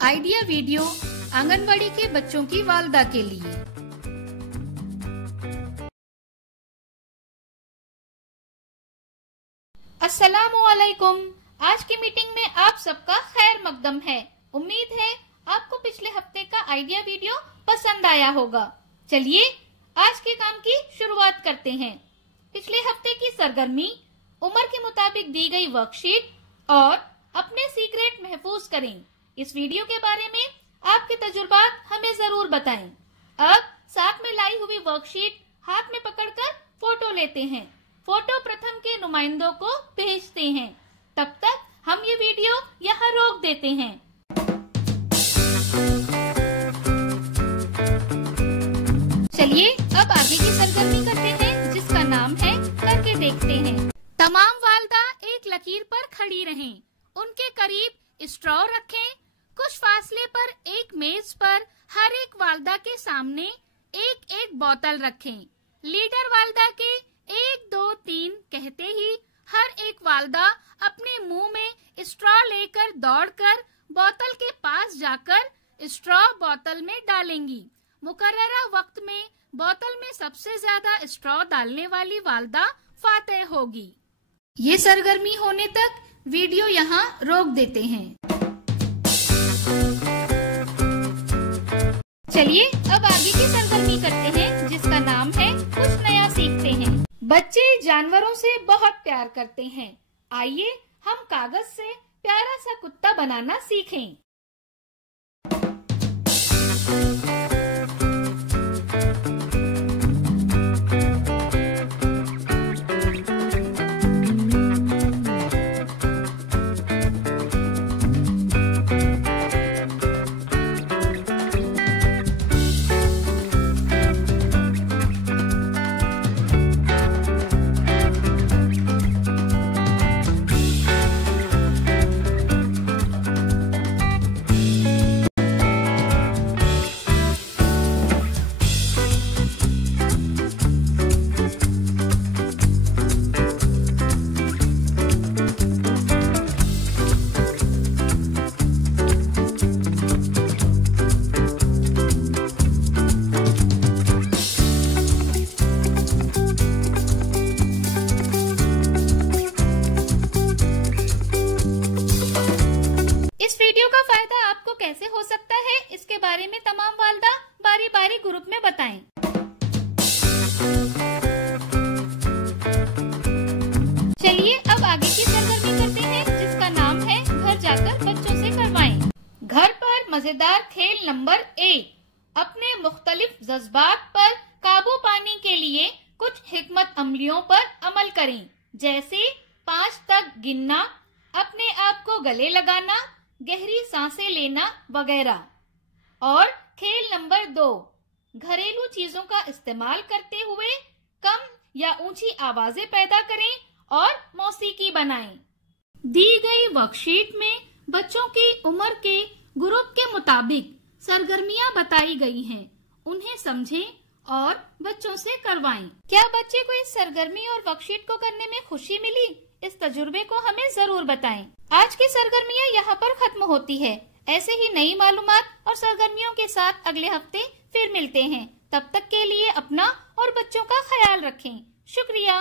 Idea video anganwadi के बच्चों की वालदा के लिए। अस्सलामुअलैकुम। आज की मीटिंग में आप सबका खैर मकदम है। उम्मीद है आपको पिछले हफ्ते का आइडिया वीडियो पसंद आया होगा। चलिए आज के काम की शुरुआत करते हैं। पिछले हफ्ते की सरगर्मी, उम्र के मुताबिक दी गई वर्कशीट और अपने सीक्रेट महफूज करें। इस वीडियो के बारे में आपके तजुर्बात हमें जरूर बताएं। अब साथ में लाई हुई वर्कशीट हाथ में पकड़कर फोटो लेते हैं। फोटो प्रथम के नुमाइंदों को भेजते हैं। तब तक हम ये वीडियो यहाँ रोक देते हैं। चलिए अब आगे की सरगर्मी करते हैं, जिसका नाम है करके देखते हैं। तमाम वालदा एक लकीर पर खड़ी रहें। उनके करीब स्ट्रॉ रखें। कुछ फासले पर एक मेज पर हर एक वालदा के सामने एक एक बोतल रखें। लीडर वालदा के 1, 2, 3 कहते ही हर एक वालदा अपने मुंह में स्ट्रॉ लेकर दौड़कर बोतल के पास जाकर स्ट्रॉ बोतल में डालेंगी। मुकर्ररा वक्त में बोतल में सबसे ज्यादा स्ट्रॉ डालने वाली वालदा फातेह होगी। ये सरगर्मी होने तक वीडियो यहाँ रोक देते हैं। चलिए अब आगे की सरगर्मी करते हैं, जिसका नाम है कुछ नया सीखते हैं। बच्चे जानवरों से बहुत प्यार करते हैं। आइए हम कागज से प्यारा सा कुत्ता बनाना सीखें। कैसे हो सकता है, इसके बारे में तमाम वालदा बारी बारी ग्रुप में बताएं। चलिए अब आगे की सरगर्मी करते हैं, जिसका नाम है घर जाकर बच्चों से करवाएं। घर पर मजेदार खेल नंबर 1। अपने मुख्तलिफ जज्बात पर काबू पाने के लिए कुछ हिकमत अमलियों पर अमल करें, जैसे 5 तक गिनना, अपने आप को गले लगाना, गहरी सांसें लेना वगैरह। और खेल नंबर 2, घरेलू चीजों का इस्तेमाल करते हुए कम या ऊंची आवाजें पैदा करें और मौसीकी बनाएं। दी गई वर्कशीट में बच्चों की उम्र के ग्रुप के मुताबिक सरगर्मियां बताई गई हैं। उन्हें समझें और बच्चों से करवाएं। क्या बच्चे को इस सरगर्मी और वर्कशीट को करने में खुशी मिली? इस तजुर्बे को हमें जरूर बताएं। आज की सरगर्मियां यहाँ पर खत्म होती है। ऐसे ही नई मालूमात और सरगर्मियों के साथ अगले हफ्ते फिर मिलते हैं। तब तक के लिए अपना और बच्चों का ख्याल रखें। शुक्रिया।